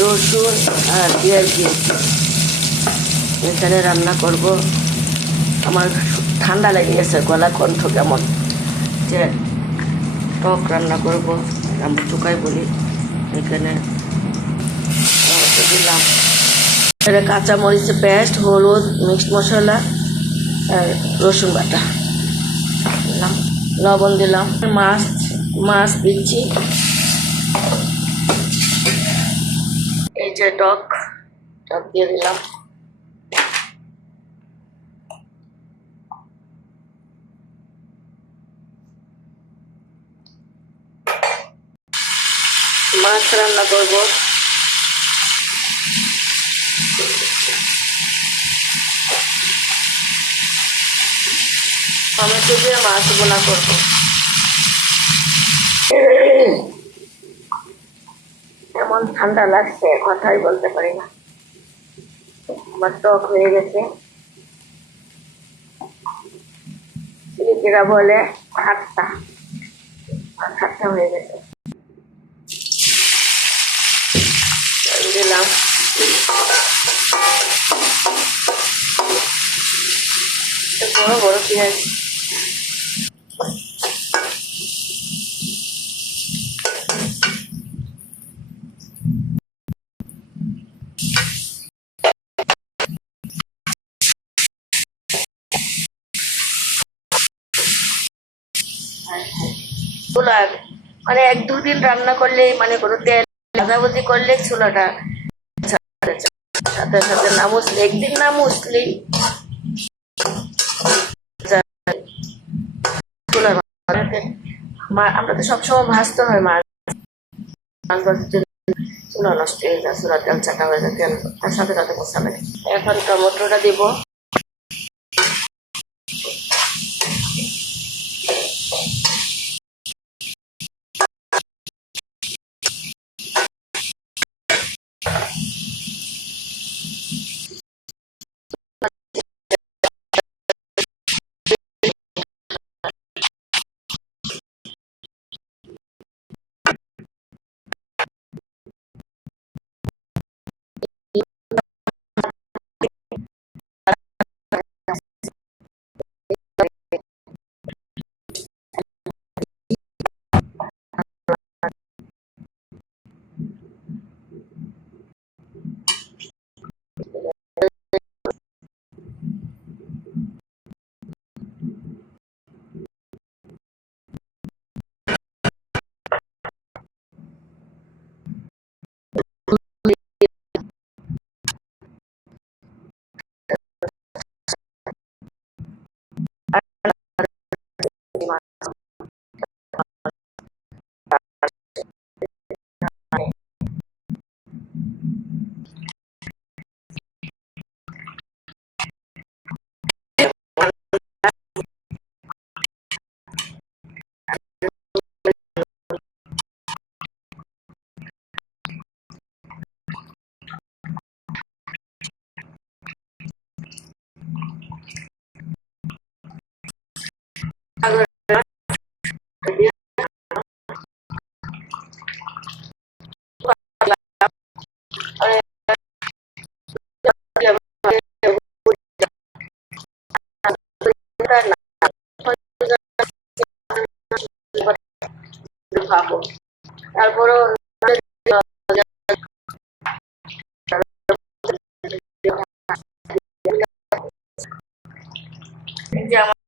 রসুন আর পেঁয়াজ এখানে রান্না করব আমার ঠান্ডা লেগে গেছে, গলা কণ্ঠ কেমন? যে টক রান্না করব আমরা টুকাই বলি এখানে দিলাম এখানে কাঁচামরিচের পেস্ট হলুদ মিক্সড মশলা আর রসুন বাটা। দিলাম লবণ দিলাম। মাছ মাছ দিচ্ছি। যে টক টক দিয়ে দিলাম। মাছ রান্না করব। টমেটো দিয়ে মাছ বোনা করব। এমন ঠান্ডা লাগছে, কথাই বলতে পারি না। আমার টক হয়ে গেছে। বলে ঠাট্টা ঠাট্টা হয়ে গেছে। দিলাম। বড় বড় চুলা মানে এক দুদিন রান্না করলে মানে কোনো তেল ভাজাভুজি করলে চুলাটা সাথে সাথে না মুসলে একদিন না মুসলি আমরা তো সবসময় ভাজতে হয় মাছ। চুলা নষ্ট হয়ে যায় চুলা তেল চাটা হয়ে যায়, তেল, তার সাথে সাথে মশলা এখন টমেটোটা দিব। তারপরও যে আমার